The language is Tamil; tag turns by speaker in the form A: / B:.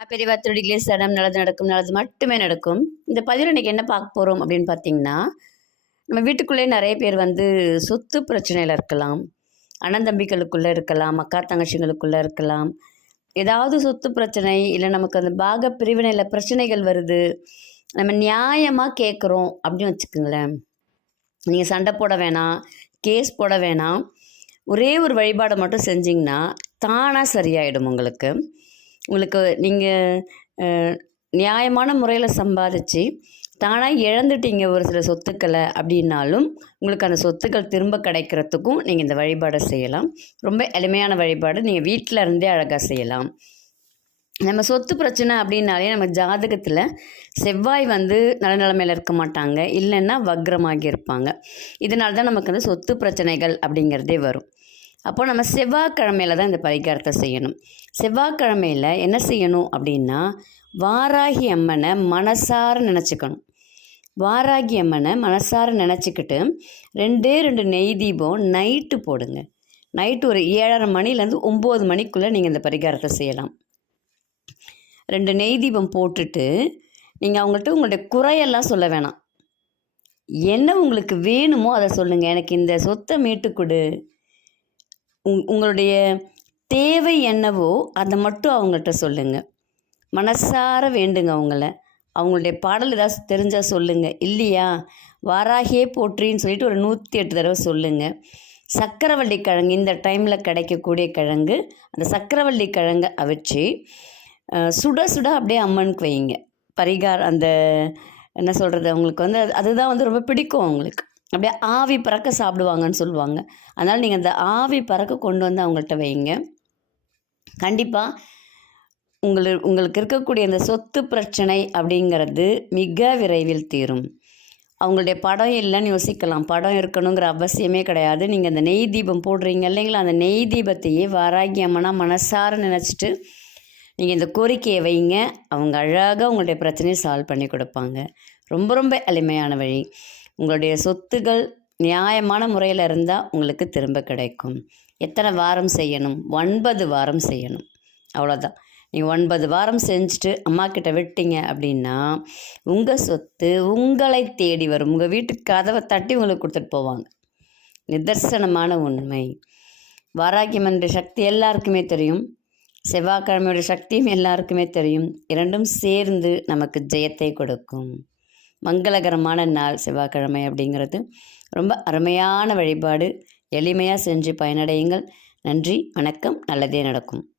A: பெரியவா திருடிகளே சடம் நல்லது நடக்கும் நல்லது மட்டுமே நடக்கும். இந்த பதிவில் இன்றைக்கி என்ன பார்க்க போகிறோம் அப்படின்னு பார்த்தீங்கன்னா நம்ம வீட்டுக்குள்ளே நிறைய பேர் வந்து சொத்து பிரச்சனையில் இருக்கலாம் அண்ணன் தம்பிகளுக்குள்ளே இருக்கலாம் அக்கா தங்கச்சிங்களுக்குள்ளே இருக்கலாம். ஏதாவது சொத்து பிரச்சனை இல்லை நமக்கு அந்த பாக பிரிவினையில் பிரச்சனைகள் வருது நம்ம நியாயமாக கேட்குறோம் அப்படின்னு வச்சுக்கோங்களேன். நீங்கள் சண்டை போட வேணாம் கேஸ் போட வேணாம் ஒரே ஒரு வழிபாடை மட்டும் செஞ்சிங்கன்னா தானாக சரியாயிடும் உங்களுக்கு. உங்களுக்கு நீங்கள் நியாயமான முறையில் சம்பாதிச்சு தானாக இழந்துட்டீங்க ஒரு சில சொத்துக்களை அப்படின்னாலும் உங்களுக்கு அந்த சொத்துக்கள் திரும்ப கிடைக்கிறதுக்கும் நீங்கள் இந்த வழிபாடை செய்யலாம். ரொம்ப எளிமையான வழிபாடு. நீங்கள் வீட்டில் இருந்தே அழகாக செய்யலாம். நம்ம சொத்து பிரச்சனை அப்படின்னாலே நம்ம ஜாதகத்தில் செவ்வாய் வந்து நல்ல நிலைமையில் இருக்க மாட்டாங்க. இல்லைன்னா வக்ரமாகி இருப்பாங்க. இதனால தான் நமக்கு வந்து சொத்து பிரச்சனைகள் அப்படிங்கிறதே வரும். அப்போ நம்ம செவ்வாய்க்கிழமையில தான் இந்த பரிகாரத்தை செய்யணும். செவ்வாய்க்கிழமையில் என்ன செய்யணும் அப்படின்னா வாராகி அம்மனை மனசார நினச்சிக்கணும். வாராகி அம்மனை மனசார நினச்சிக்கிட்டு ரெண்டே ரெண்டு நெய் தீபம் நைட்டு போடுங்க. நைட்டு ஒரு ஏழரை மணிலேருந்து ஒம்பது மணிக்குள்ளே நீங்கள் இந்த பரிகாரத்தை செய்யலாம். ரெண்டு நெய் தீபம் போட்டுட்டு நீங்கள் அவங்கள்ட்ட உங்களுடைய குறையெல்லாம் சொல்ல வேணாம். என்ன உங்களுக்கு வேணுமோ அதை சொல்லுங்கள் எனக்கு இந்த சொத்தை மீட்டு கொடு. உங் உங்களுடைய தேவை என்னவோ அதை மட்டும் அவங்கள்ட்ட சொல்லுங்கள் மனசார வேண்டுங்க அவங்கள. அவங்களுடைய பாடல் ஏதாவது தெரிஞ்சால் சொல்லுங்கள் இல்லையா? வாராகே போற்றின்னு சொல்லிட்டு ஒரு நூற்றி எட்டு தடவை சொல்லுங்கள் சக்கரவள்ளி கிழங்கு இந்த டைமில் கிடைக்கக்கூடிய கிழங்கு அந்த சக்கரவள்ளி கிழங்கை அவிச்சு சுட சுட அப்படியே அம்மனுக்கு வைங்க பரிகார் அந்த என்ன சொல்கிறது அவங்களுக்கு வந்து அதுதான் வந்து ரொம்ப பிடிக்கும் அவங்களுக்கு. அப்படியே ஆவி பறக்க சாப்பிடுவாங்கன்னு சொல்லுவாங்க. அதனால் நீங்கள் அந்த ஆவி பறக்க கொண்டு வந்து அவங்கள்ட்ட வைங்க. கண்டிப்பாக உங்களுக்கு உங்களுக்கு இருக்கக்கூடிய அந்த சொத்து பிரச்சனை அப்படிங்கிறது மிக விரைவில் தீரும். அவங்களுடைய படம் இல்லைன்னு யோசிக்கலாம். படம் இருக்கணுங்கிற அவசியமே கிடையாது. நீங்கள் அந்த நெய் தீபம் போடுறீங்க இல்லைங்களா? அந்த நெய் தீபத்தையே வாராகி அம்மனா மனசார நினச்சிட்டு நீங்கள் இந்த கோரிக்கையை வைங்க. அவங்க அழகாக உங்களுடைய பிரச்சனையை சால்வ் பண்ணி கொடுப்பாங்க. ரொம்ப ரொம்ப எளிமையான வழி. உங்களுடைய சொத்துகள் நியாயமான முறையில் இருந்தால் உங்களுக்கு திரும்ப கிடைக்கும். எத்தனை வாரம் செய்யணும்? ஒன்பது வாரம் செய்யணும். அவ்வளோதான் நீங்கள் ஒன்பது வாரம் செஞ்சுட்டு அம்மா கிட்ட விட்டீங்க அப்படின்னா உங்கள் சொத்து உங்களை தேடி வரும். உங்கள் வீட்டுக்கு கதவை தட்டி உங்களுக்கு கொடுத்துட்டு போவாங்க. நிதர்சனமான உண்மை. வாராகியமனுடைய சக்தி எல்லாருக்குமே தெரியும். செவ்வாய்க்கிழமையோட சக்தியும் எல்லாருக்குமே தெரியும். இரண்டும் சேர்ந்து நமக்கு ஜெயத்தை கொடுக்கும். மங்களகரமான நாள் செவ்வாய்க்கிழமை அப்படிங்கிறது. ரொம்ப அருமையான வழிபாடு. எளிமையாக செஞ்சு பயனடையுங்கள். நன்றி வணக்கம். நல்லதே நடக்கும்.